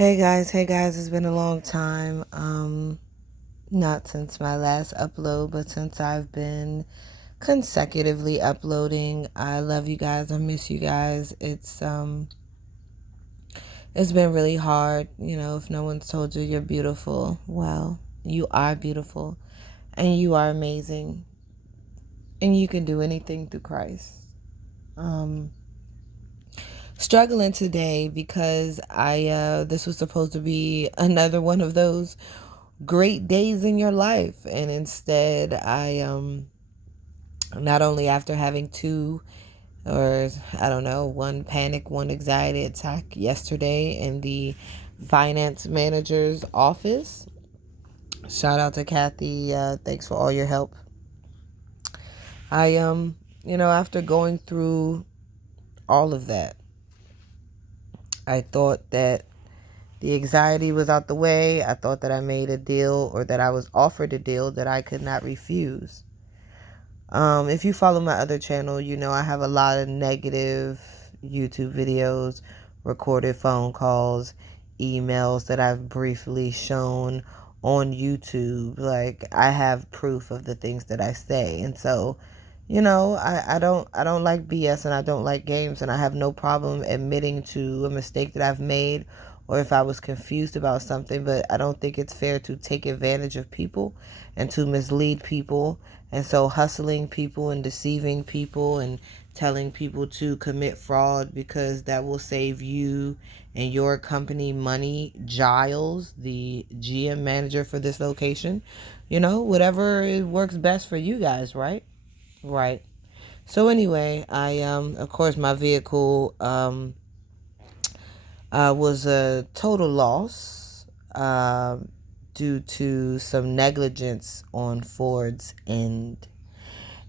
Hey guys, it's been a long time. Not since my last upload, but since I've been consecutively uploading. I love you guys. I miss you guys. It's been really hard. If no one's told you you're beautiful, well, you are beautiful and you are amazing and you can do anything through Christ. Um Struggling today because I this was supposed to be another one of those great days in your life, and instead I not only after having two, or I don't know, one panic, one anxiety attack yesterday in the finance manager's office. Shout out to Kathy. Thanks for all your help. I after going through all of that, I thought that the anxiety was out the way. I thought that I made a deal, or that I was offered a deal that I could not refuse. If you follow my other channel, you know I have a lot of negative YouTube videos, recorded phone calls, emails that I've briefly shown on YouTube. Like, I have proof of the things that I say. And so, I don't like BS, and I don't like games, and I have no problem admitting to a mistake that I've made, or if I was confused about something. But I don't think it's fair to take advantage of people and to mislead people. And so hustling people and deceiving people and telling people to commit fraud, because that will save you and your company money. Giles, the GM manager for this location, whatever works best for you guys, right? Right. So anyway, I of course my vehicle was a total loss due to some negligence on Ford's end.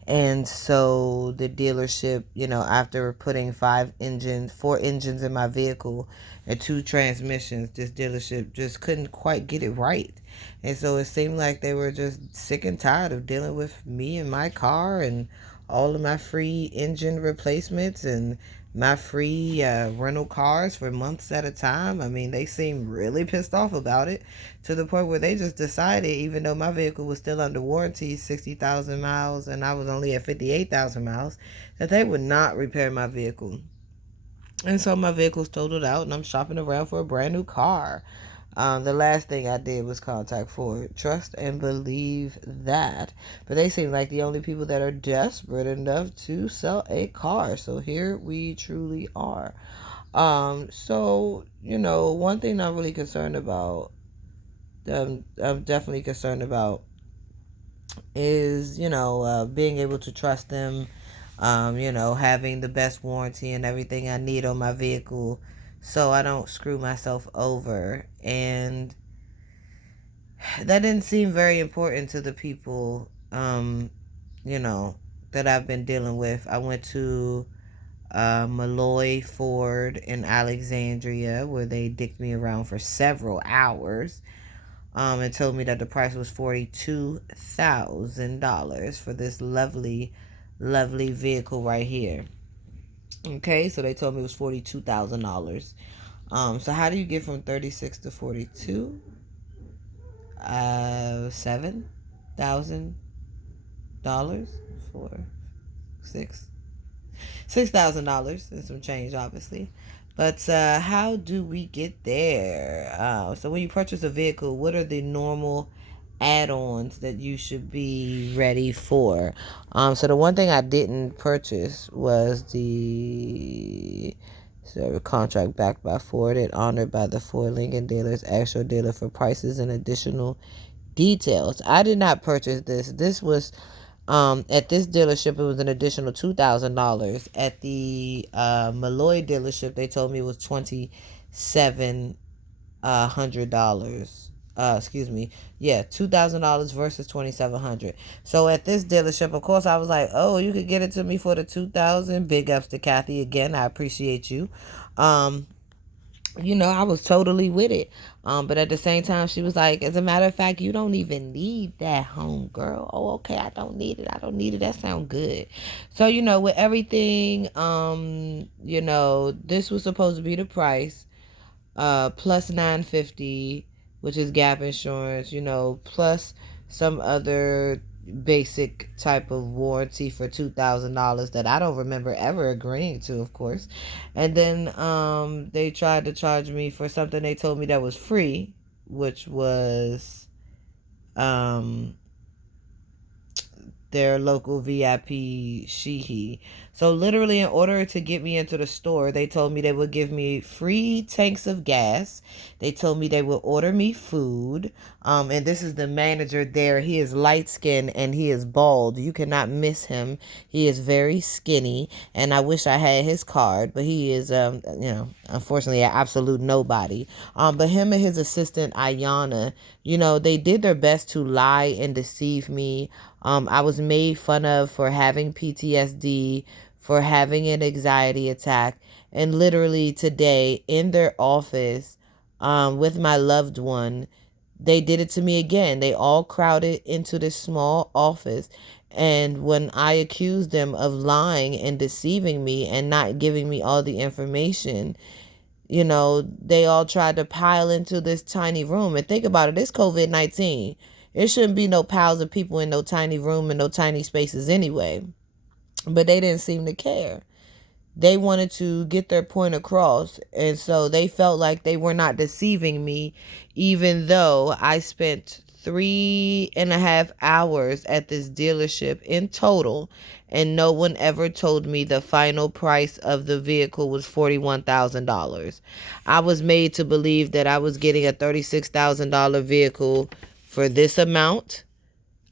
And so the dealership, after putting four engines in my vehicle and two transmissions, this dealership just couldn't quite get it right. And so it seemed like they were just sick and tired of dealing with me and my car and all of my free engine replacements and my free rental cars for months at a time. I mean, they seemed really pissed off about it, to the point where they just decided, even though my vehicle was still under warranty, 60,000 miles, and I was only at 58,000 miles, that they would not repair my vehicle. And so my vehicle's totaled out, and I'm shopping around for a brand new car. The last thing I did was contact Ford. Trust and believe that. But they seem like the only people that are desperate enough to sell a car. So here we truly are. One thing I'm really concerned about, I'm definitely concerned about, is, being able to trust them, having the best warranty and everything I need on my vehicle so I don't screw myself over. And that didn't seem very important to the people, that I've been dealing with. I went to Malloy Ford in Alexandria, where they dicked me around for several hours, and told me that the price was $42,000 for this lovely, lovely vehicle right here. Okay, so they told me it was $42,000. So how do you get from 36 to 42? $7,000 for $6,000 and some change, obviously. But how do we get there? So when you purchase a vehicle, what are the normal add-ons that you should be ready for? So the one thing I didn't purchase was the contract backed by Ford and honored by the Ford Lincoln dealers, actual dealer for prices and additional details. I did not purchase this. This was at this dealership, it was an additional $2,000. At the Malloy dealership, they told me it was $2,700. Excuse me. Yeah, $2,000 versus $2,700. So at this dealership, of course, I was like, "Oh, you could get it to me for the $2,000." Big ups to Kathy again. I appreciate you. I was totally with it. But at the same time, she was like, as a matter of fact, you don't even need that, home girl. Oh, okay, I don't need it. I don't need it. That sounds good. So, with everything, this was supposed to be the price. plus 950, which is gap insurance, plus some other basic type of warranty for $2,000 that I don't remember ever agreeing to, of course. And then they tried to charge me for something they told me that was free, which was um their local VIP sheehy. So literally, in order to get me into the store, they told me they would give me free tanks of gas. They told me they would order me food. And this is the manager there. He is light skinned and he is bald. You cannot miss him. He is very skinny, and I wish I had his card, but he is unfortunately an absolute nobody. But him and his assistant Ayana, they did their best to lie and deceive me. I was made fun of for having PTSD, for having an anxiety attack. And literally today in their office, with my loved one, they did it to me again. They all crowded into this small office. And when I accused them of lying and deceiving me and not giving me all the information, they all tried to pile into this tiny room. And think about it, it's COVID-19. It shouldn't be no piles of people in no tiny room and no tiny spaces anyway. But they didn't seem to care. They wanted to get their point across. And so they felt like they were not deceiving me, even though I spent 3.5 hours at this dealership in total, and no one ever told me the final price of the vehicle was $41,000. I was made to believe that I was getting a $36,000 vehicle for this amount.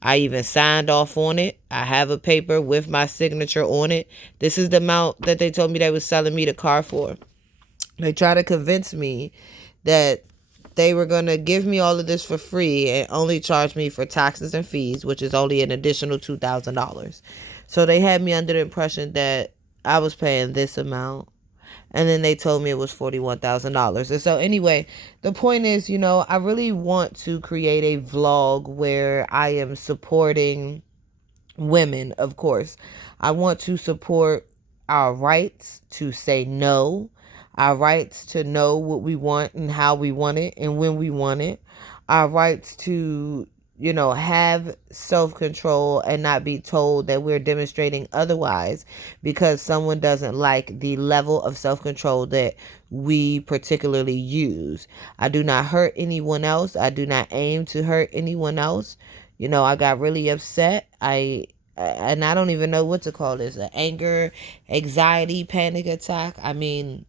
I even signed off on it. I have a paper with my signature on it. This is the amount that they told me they was selling me the car for. They tried to convince me that they were going to give me all of this for free and only charge me for taxes and fees, which is only an additional $2,000. So they had me under the impression that I was paying this amount. And then they told me it was $41,000. And so anyway, the point is, I really want to create a vlog where I am supporting women, of course. I want to support our rights to say no, our rights to know what we want and how we want it and when we want it, our rights to have self-control and not be told that we're demonstrating otherwise because someone doesn't like the level of self-control that we particularly use. I do not hurt anyone else. I do not aim to hurt anyone else. I got really upset. And I don't even know what to call this, an anger, anxiety, panic attack. I mean,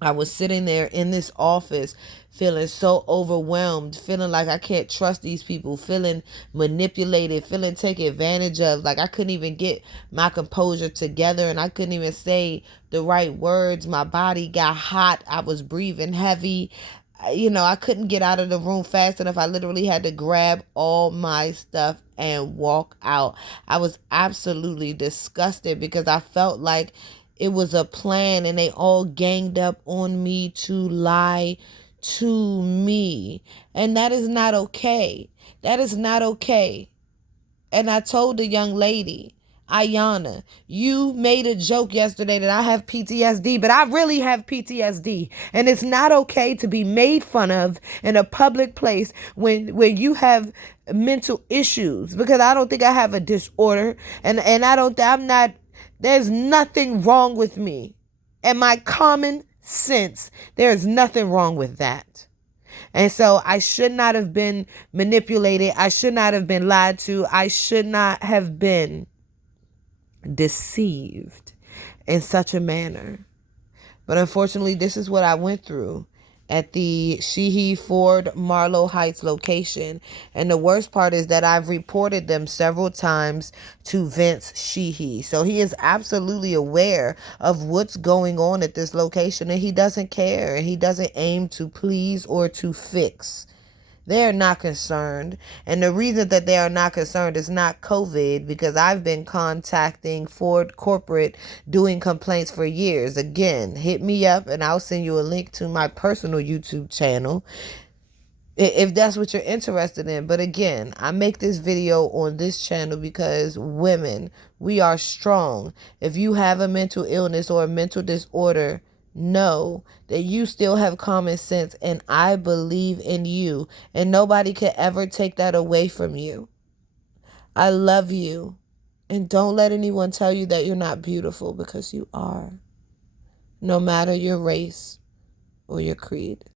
I was sitting there in this office feeling so overwhelmed, feeling like I can't trust these people, feeling manipulated, feeling taken advantage of. Like I couldn't even get my composure together and I couldn't even say the right words. My body got hot. I was breathing heavy. I couldn't get out of the room fast enough. I literally had to grab all my stuff and walk out. I was absolutely disgusted because I felt like it was a plan and they all ganged up on me to lie to me. And that is not okay. That is not okay. And I told the young lady, Ayana, you made a joke yesterday that I have PTSD, but I really have PTSD. And it's not okay to be made fun of in a public place when you have mental issues, because I don't think I have a disorder and I'm not, there's nothing wrong with me. And my common sense, there's nothing wrong with that. And so I should not have been manipulated. I should not have been lied to. I should not have been deceived in such a manner. But unfortunately, this is what I went through at the Sheehy Ford Marlow Heights location. And the worst part is that I've reported them several times to Vince Sheehy. So he is absolutely aware of what's going on at this location, and he doesn't care, and he doesn't aim to please or to fix. They are not concerned. And the reason that they are not concerned is not COVID, because I've been contacting Ford corporate doing complaints for years. Again, hit me up and I'll send you a link to my personal YouTube channel if that's what you're interested in. But again, I make this video on this channel because women, we are strong. If you have a mental illness or a mental disorder, know that you still have common sense, and I believe in you, and nobody could ever take that away from you. I love you, and don't let anyone tell you that you're not beautiful, because you are, no matter your race or your creed.